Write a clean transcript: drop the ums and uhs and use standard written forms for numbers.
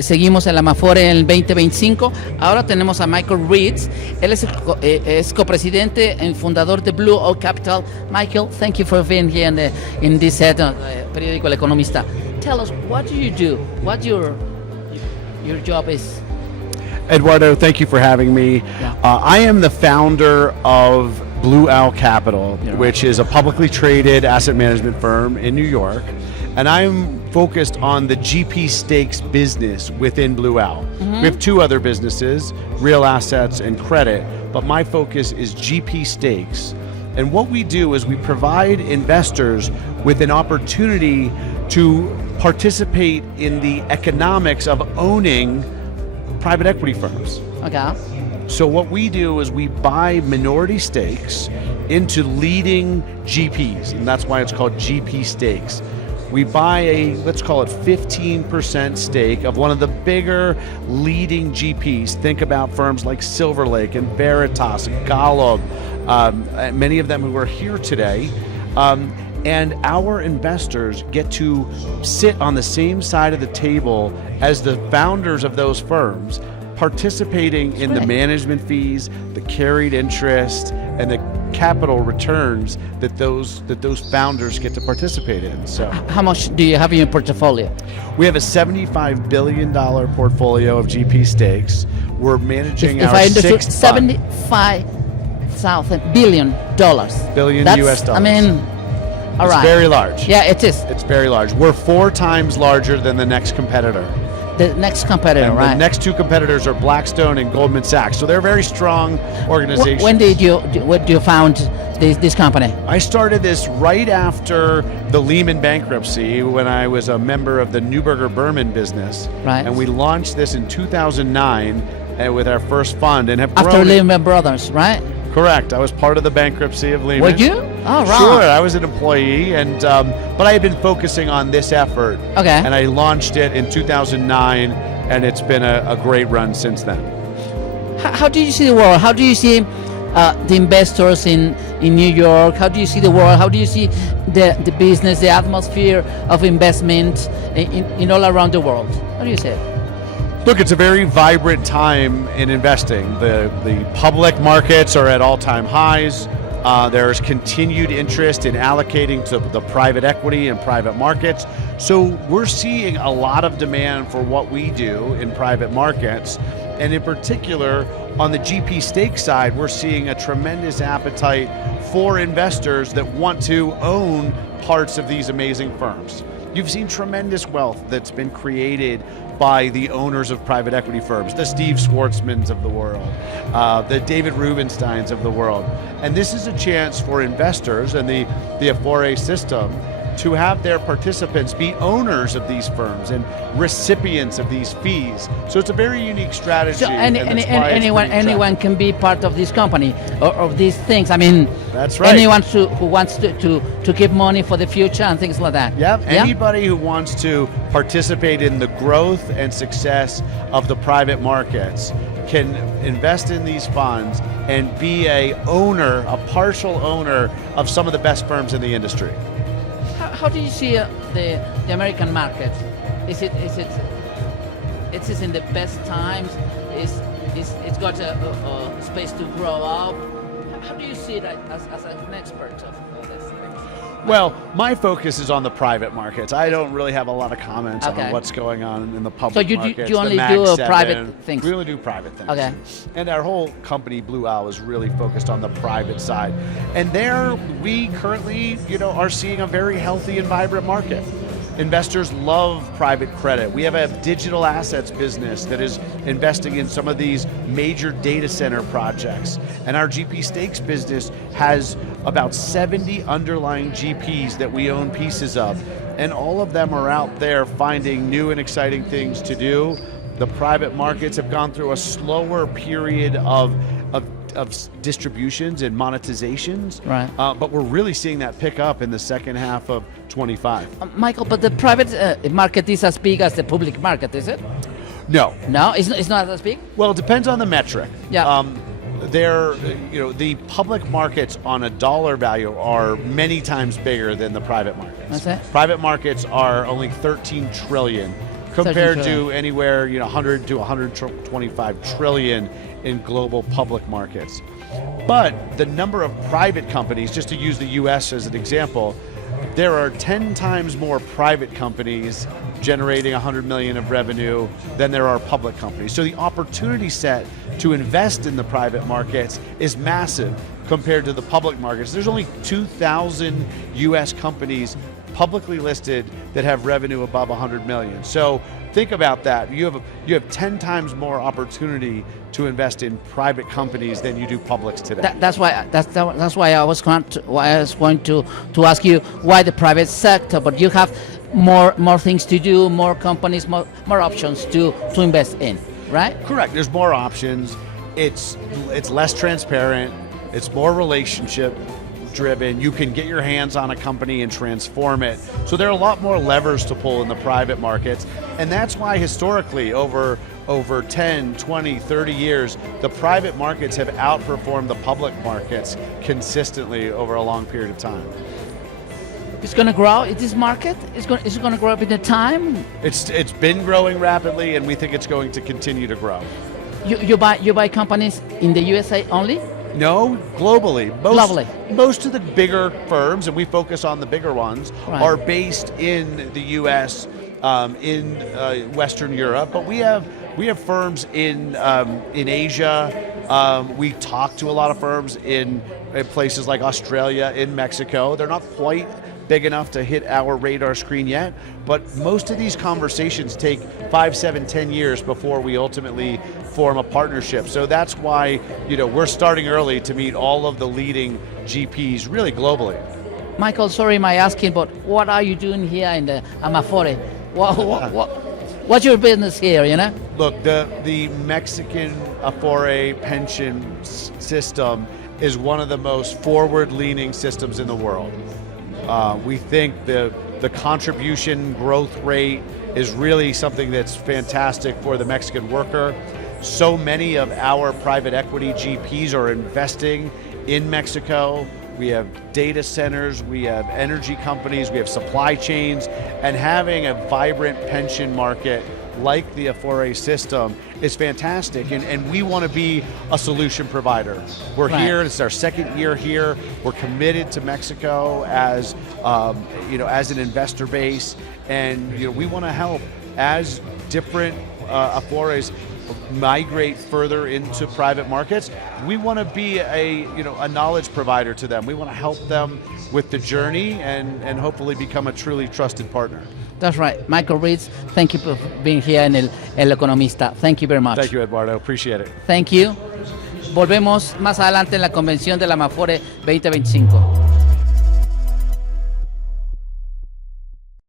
seguimos el Amafore en el 2025. Ahora tenemos a Michael Reeds. Él es copresidente y fundador de Blue Oak Capital. Michael, thank you for being here in this periódico El Economista. Tell us, what do you do? What your job is? Eduardo, thank you for having me. Yeah. I am the founder of Blue Owl Capital, Yeah. which is a publicly traded asset management firm in New York. And I'm focused on the GP stakes business within Blue Owl. Mm-hmm. We have two other businesses, real assets and credit, but my focus is GP stakes. And what we do is we provide investors with an opportunity to participate in the economics of owning private equity firms. Okay. So what we do is we buy minority stakes into leading GPs, and that's why it's called GP stakes. We buy let's call it 15% stake of one of the bigger leading GPs. Think about firms like Silver Lake and Veritas and Golub, many of them who are here today. And our investors get to sit on the same side of the table as the founders of those firms, participating in the management fees, the carried interest, and the capital returns that those founders get to participate in. So, How much do you have in your portfolio? we have a $75 billion portfolio of GP stakes. We're managing If our I understood, sixth fund. $75 billion. Billion That's, US dollars. I mean, all It's right. very large. Yeah, it is. It's very large. We're 4 times larger than the next competitor. The next competitor, And right? the next two competitors are Blackstone and Goldman Sachs. So they're very strong organizations. When did you found this company? I started this right after the Lehman bankruptcy when I was a member of the Neuberger Berman business. Right. And we launched this in 2009 with our first fund and have grown. After it. Lehman Brothers, right? Correct. I was part of the bankruptcy of Lehman. Were you? Oh, right. Sure, I was an employee, and but I had been focusing on this effort. Okay. And I launched it in 2009, and it's been a great run since then. How do you see the world? How do you see the investors in New York? How do you see the world? How do you see the business, the atmosphere of investment in all around the world? How do you see it? Look, it's a very vibrant time in investing. The public markets are at all-time highs. There's continued interest in allocating to the private equity and private markets. So we're seeing a lot of demand for what we do in private markets. And in particular, on the GP stake side, we're seeing a tremendous appetite for investors that want to own parts of these amazing firms. You've seen tremendous wealth that's been created by the owners of private equity firms, the Steve Schwartzmans of the world, the David Rubensteins of the world. And this is a chance for investors and the Afore system to have their participants be owners of these firms and recipients of these fees. So it's a very unique strategy. So and that's why it's pretty anyone attractive. can be part of this company or of these things. I mean, That's right. anyone who wants to keep money for the future and things like that. Yep. Yeah? Anybody who wants to participate in the growth and success of the private markets can invest in these funds and be a partial owner of some of the best firms in the industry. How do you see the American market? Is it in the best times? It's got a space to grow up? How do you see it as an expert of this? Well, my focus is on the private markets. I don't really have a lot of comments Okay. on what's going on in the public So you markets. you only the do Mag 7. private things? We only do private things. Okay. And our whole company, Blue Owl, is really focused on the private side. And there, we currently, are seeing a very healthy and vibrant market. Investors love private credit. We have a digital assets business that is investing in some of these major data center projects. And our GP stakes business has about 70 underlying GPs that we own pieces of. And all of them are out there finding new and exciting things to do. The private markets have gone through a slower period of distributions and monetizations, Right. But we're really seeing that pick up in the second half of 25. Michael, but the private market is as big as the public market, is it? No. No, it's not as big? Well, it depends on the metric. Yeah. The public markets on a dollar value are many times bigger than the private markets. That's it. Private markets are only 13 trillion compared to anywhere 100 to 125 trillion in global public markets. But the number of private companies, just to use the US as an example, there are 10 times more private companies generating 100 million of revenue than there are public companies. So the opportunity set to invest in the private markets is massive compared to the public markets. There's only 2,000 US companies publicly listed that have revenue above 100 million. So think about that. You have 10 times more opportunity to invest in private companies than you do publics today. That's why I was going to ask you why the private sector, but you have more things to do, more companies, more options to invest in, right? Correct. There's more options. It's less transparent. It's more relationship driven. You can get your hands on a company and transform it. So there are a lot more levers to pull in the private markets. And that's why historically over 10, 20, 30 years, the private markets have outperformed the public markets consistently over a long period of time. It's going to grow in this market? Is it going to grow up in the time? It's been growing rapidly, and we think it's going to continue to grow. You buy companies in the USA only? No, globally. Globally. Most of the bigger firms, and we focus on the bigger ones, right, are based in the U.S., in Western Europe, but we have firms in Asia. We talk to a lot of firms in places like Australia, in Mexico. They're not quite big enough to hit our radar screen yet, but most of these conversations take 5, 7, 10 years before we ultimately form a partnership. So that's why we're starting early to meet all of the leading GPs really globally. Michael, sorry my asking, but what are you doing here in the Amafore? What's your business here, Look, the Mexican Afore pension system is one of the most forward-leaning systems in the world. We think the contribution growth rate is really something that's fantastic for the Mexican worker. So many of our private equity GPs are investing in Mexico. We have data centers, we have energy companies, we have supply chains, and having a vibrant pension market like the Afore system is fantastic, and we want to be a solution provider. We're right here, it's our second year here. We're committed to Mexico as as an investor base, and we want to help as different Afores migrate further into private markets. We want to be a knowledge provider to them. We want to help them with the journey and hopefully become a truly trusted partner. That's right. Michael Reeds, thank you for being here in El Economista. Thank you very much. Thank you, Eduardo. Appreciate it. Thank you. Volvemos más adelante en la convención de la Amafore 2025.